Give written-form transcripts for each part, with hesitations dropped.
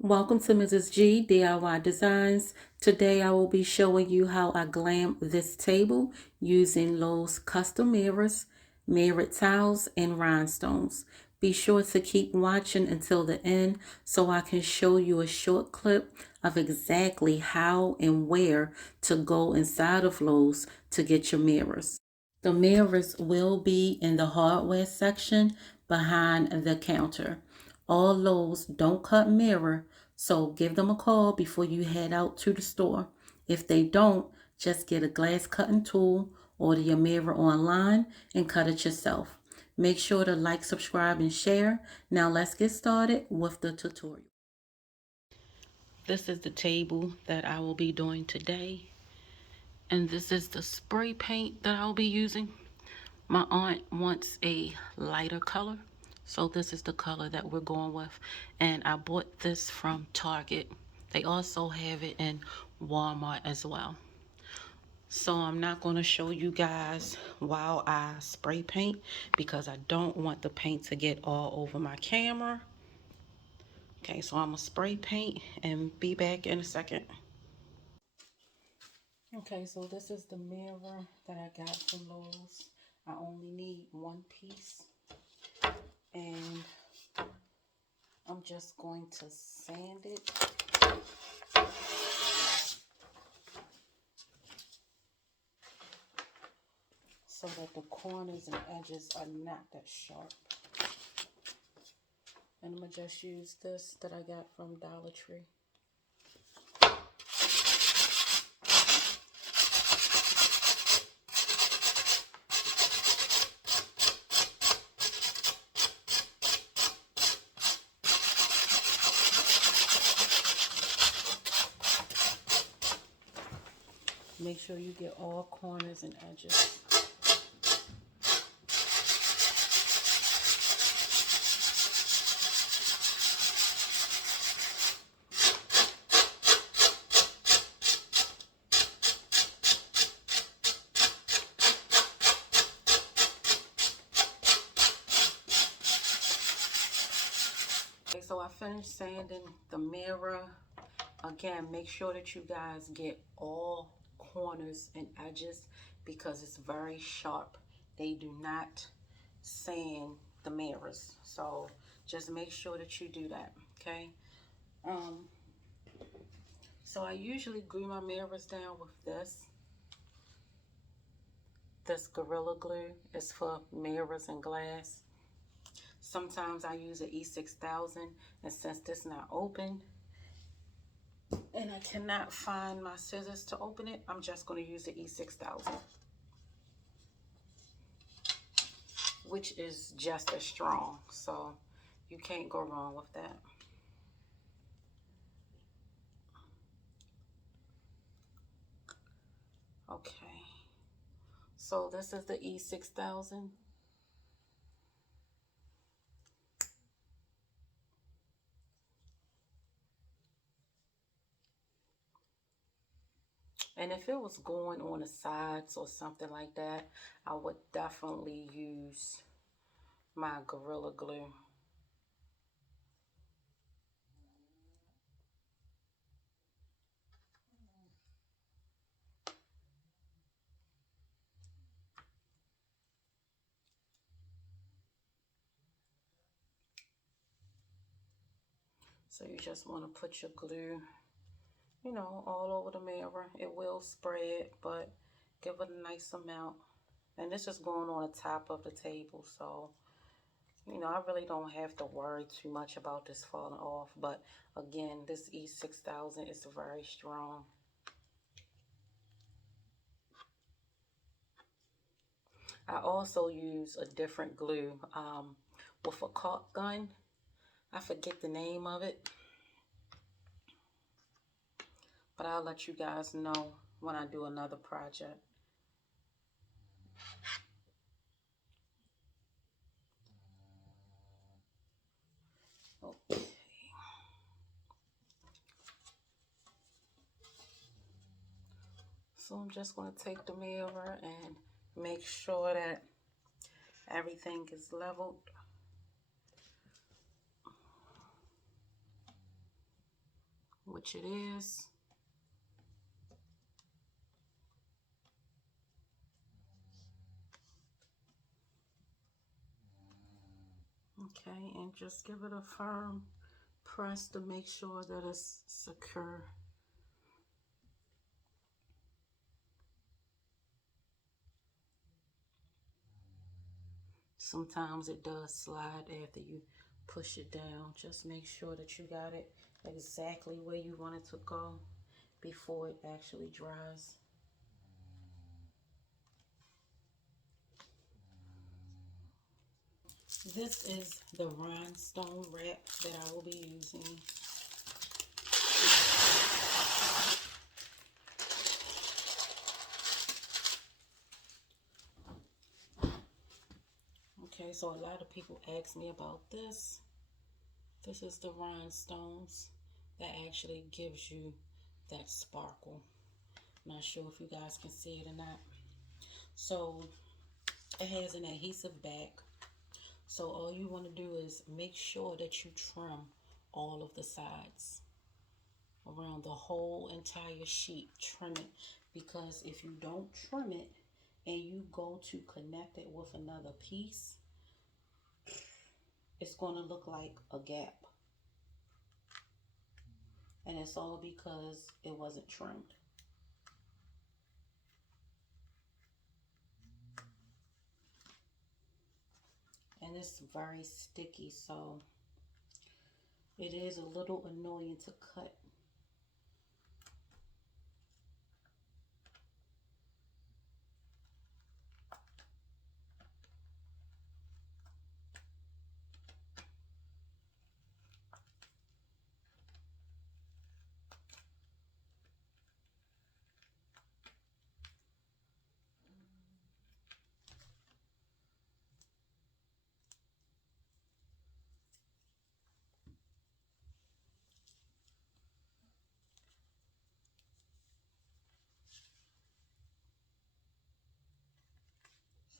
Welcome to Mrs. G DIY Designs. Today I will be showing you how I glam this table using Lowe's custom mirrors, mirrored tiles, and rhinestones. Be sure to keep watching until the end so I can show you a short clip of exactly how and where to go inside of Lowe's to get your mirrors. The mirrors will be in the hardware section behind the counter. All Lowe's don't cut mirror, so give them a call before you head out to the store. If they don't, just get a glass cutting tool, order your mirror online, and cut it yourself. Make sure to like, subscribe, and share. Now let's get started with the tutorial. This is the table that I will be doing today. And this is the spray paint that I'll be using. My aunt wants a lighter color, so this is the color that we're going with. And I bought this from Target. They also have it in Walmart as well. So I'm not going to show you guys while I spray paint because I don't want the paint to get all over my camera. Okay, so I'm going to spray paint and be back in a second. Okay, so this is the mirror that I got from Lowe's. I only need one piece. And I'm just going to sand it. So that the corners and edges are not that sharp. And I'm going to just use this that I got from Dollar Tree. Make sure you get all corners and edges. Okay, so I finished sanding the mirror. Again, make sure that you guys get all corners and edges because it's very sharp. They do not sand the mirrors, so just make sure that you do that. Okay. So I usually glue my mirrors down with this Gorilla Glue. Is for mirrors and glass. Sometimes I use an E6000, and since this not open and I cannot find my scissors to open it, I'm just going to use the E6000, which is just as strong, so you can't go wrong with that. Okay, so this is the E6000. And if it was going on the sides or something like that, I would definitely use my Gorilla Glue. So you just want to put your glue, you know, all over the mirror. It will spread, but give it a nice amount. And this is going on the top of the table, so you know, I really don't have to worry too much about this falling off. But again, this E6000 is very strong. I also use a different glue with a caulk gun. I forget the name of it, but I'll let you guys know when I do another project. Okay. So I'm just going to take the mirror and make sure that everything is leveled. which it is. Okay, and just give it a firm press to make sure that it's secure. Sometimes it does slide after you push it down. Just make sure that you got it exactly where you want it to go before it actually dries. This is the rhinestone wrap that I will be using. Okay, so a lot of people ask me about this. This is the rhinestones that actually gives you that sparkle. Not sure if you guys can see it or not. So it has an adhesive back. So all you want to do is make sure that you trim all of the sides around the whole entire sheet. Trim it, because if you don't trim it and you go to connect it with another piece, it's going to look like a gap. And it's all because it wasn't trimmed. And it's very sticky, so it is a little annoying to cut.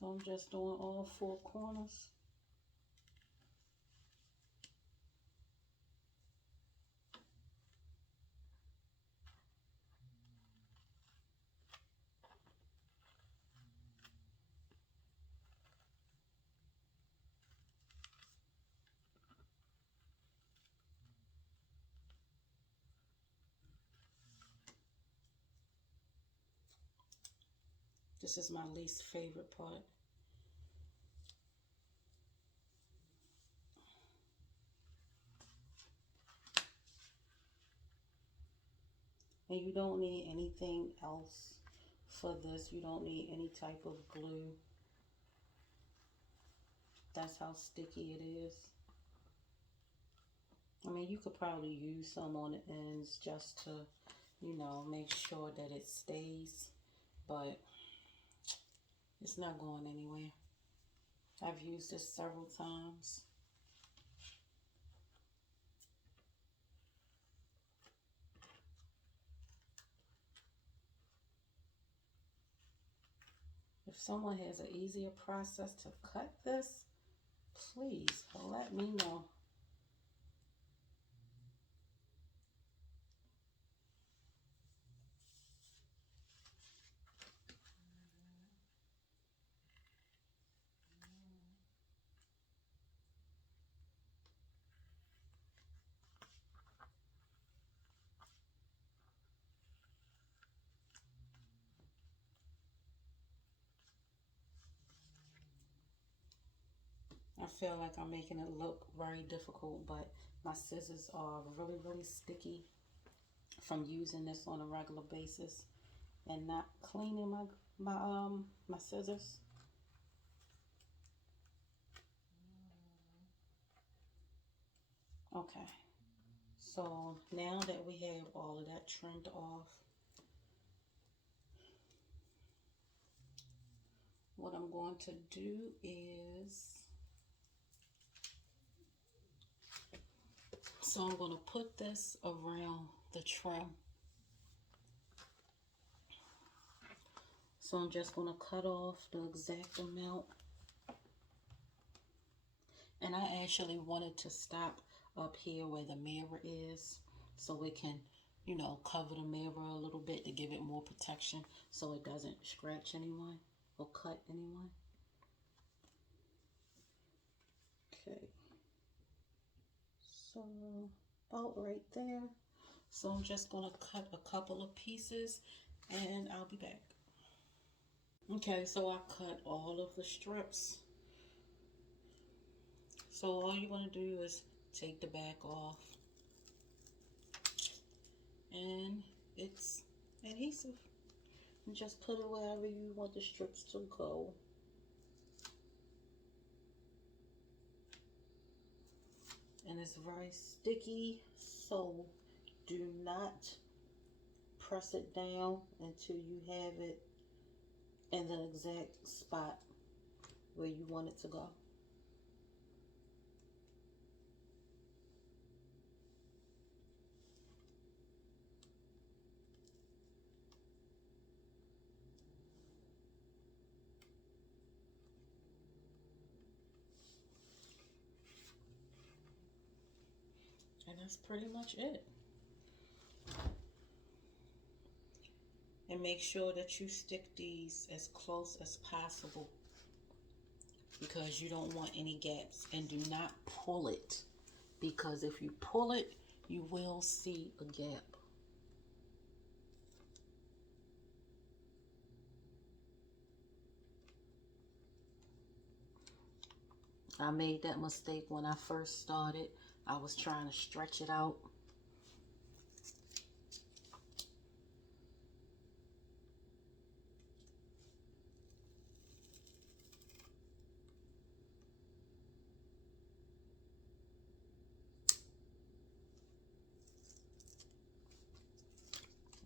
So I'm just doing all four corners. This is my least favorite part. And you don't need anything else for this. You don't need any type of glue. That's how sticky it is. I mean, you could probably use some on the ends just to, you know, make sure that it stays. But it's not going anywhere. I've used this several times. If someone has an easier process to cut this, please let me know. I feel like I'm making it look very difficult, but my scissors are really, really sticky from using this on a regular basis and not cleaning my scissors. Okay, so now that we have all of that trimmed off, what I'm going to do is, so I'm going to put this around the trim. So I'm just going to cut off the exact amount. And I actually wanted to stop up here where the mirror is so it can you know, cover the mirror a little bit to give it more protection so it doesn't scratch anyone or cut anyone. Okay, so about right there. So I'm just gonna cut a couple of pieces and I'll be back. Okay, so I cut all of the strips. So all you want to do is take the back off, and it's adhesive. And just put it wherever you want the strips to go. And it's very sticky, so do not press it down until you have it in the exact spot where you want it to go. And that's pretty much it. And make sure that you stick these as close as possible because you don't want any gaps. And do not pull it, because if you pull it, you will see a gap. I made that mistake when I first started. I was trying to stretch it out.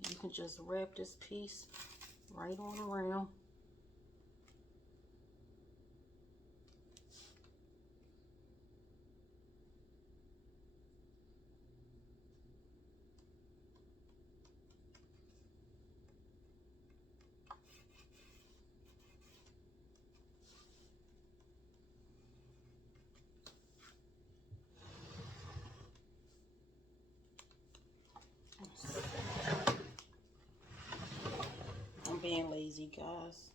You can just wrap this piece right on around. I'm being lazy, guys.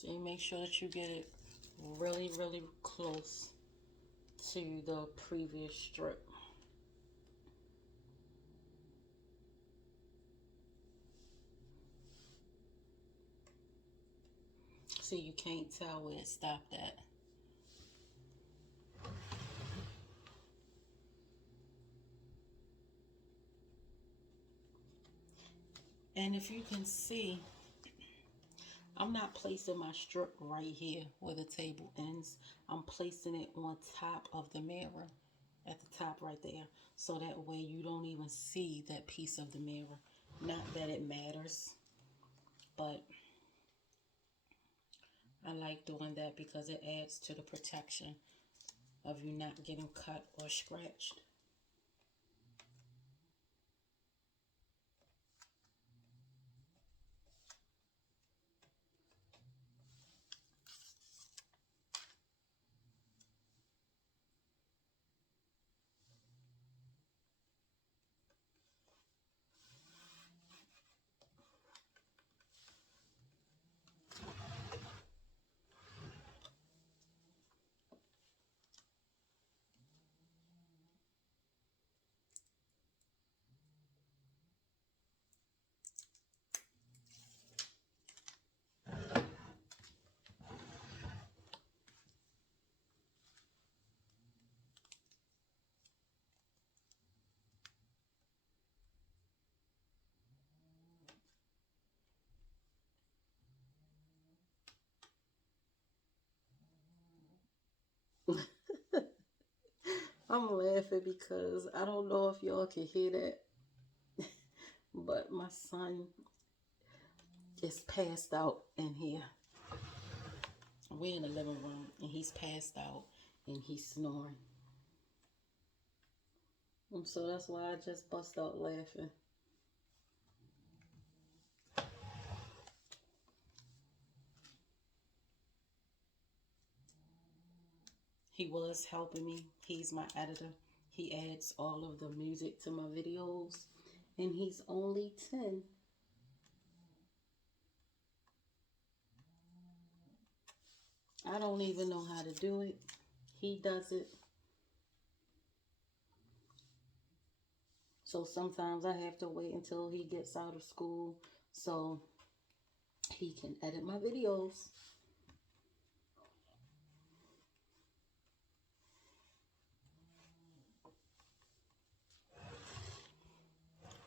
See, make sure that you get it really, really close to the previous strip. See, you can't tell where it stopped at. And if you can see, I'm not placing my strip right here where the table ends. I'm placing it on top of the mirror, at the top right there. So that way you don't even see that piece of the mirror. Not that it matters, but I like doing that because it adds to the protection of you not getting cut or scratched. I'm laughing because I don't know if y'all can hear that, but my son is passed out in here. We're in the living room and he's passed out and he's snoring. And so that's why I just bust out laughing. He was helping me. He's my editor. He adds all of the music to my videos. And he's only 10. I don't even know how to do it. He does it. So sometimes I have to wait until he gets out of school so he can edit my videos.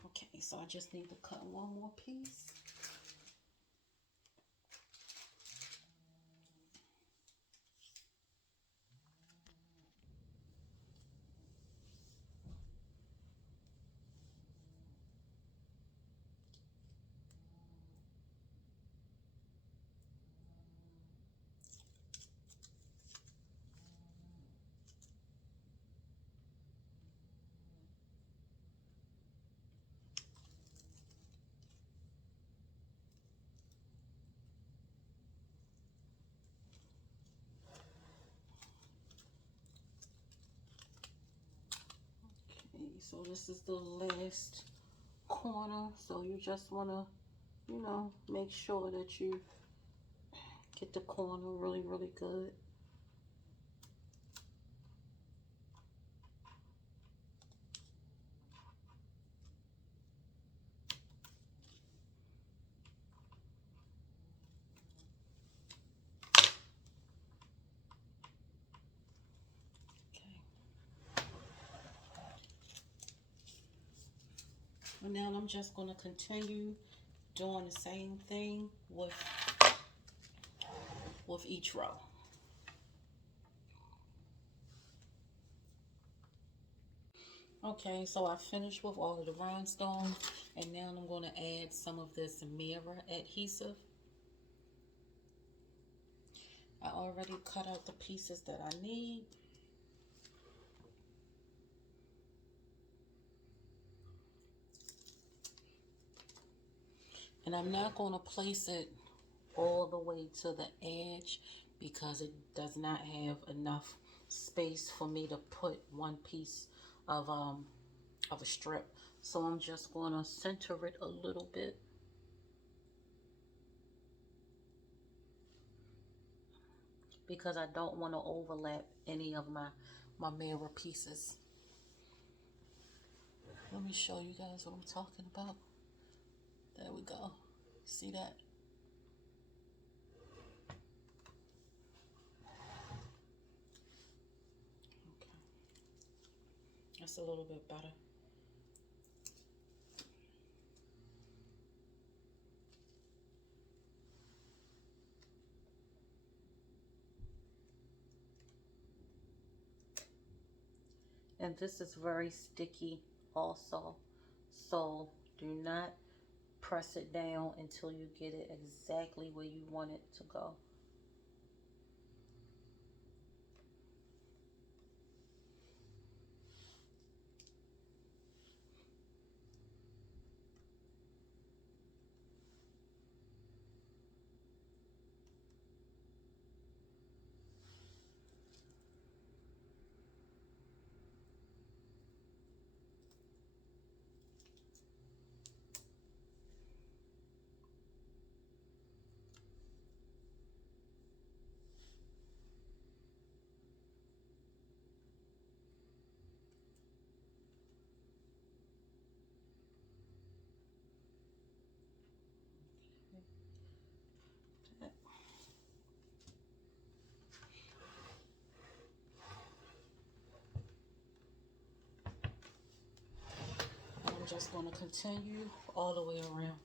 Okay, so I just need to cut one more piece. Okay, so this is the last corner. So you just want to, make sure that you get the corner really, really good. And now I'm just going to continue doing the same thing with each row. Okay, so I finished with all of the rhinestones, and now I'm going to add some of this mirror adhesive. I already cut out the pieces that I need. And I'm not going to place it all the way to the edge because it does not have enough space for me to put one piece of a strip. So I'm just going to center it a little bit. Because I don't want to overlap any of my mirror pieces. Let me show you guys what I'm talking about. There we go. See that? Okay. That's a little bit better. And this is very sticky also. So do not press it down until you get it exactly where you want it to go. I'm just going to continue all the way around.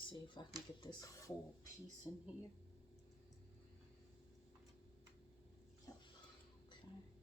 Let's see if I can get this full piece in here. Yep. Okay.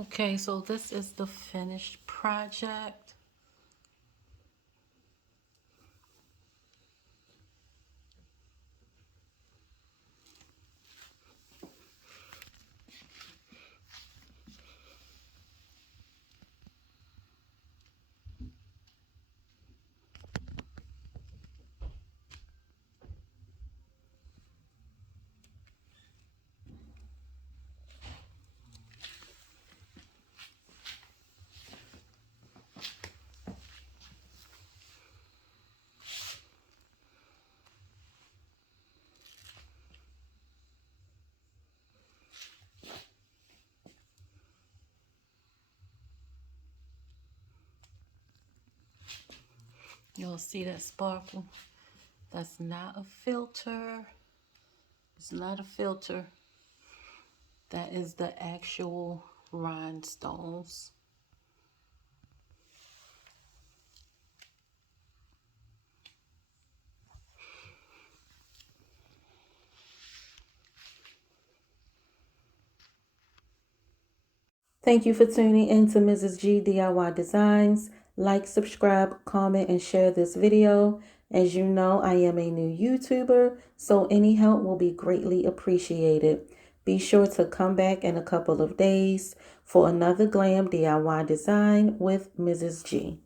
Okay, so this is the finished project. You'll see that sparkle. That's not a filter. It's not a filter. That is the actual rhinestones. Thank you for tuning in to Mrs. G DIY Designs. Like, subscribe, comment, and share this video. As you know, I am a new YouTuber, so any help will be greatly appreciated. Be sure to come back in a couple of days for another Glam DIY design with Mrs. G.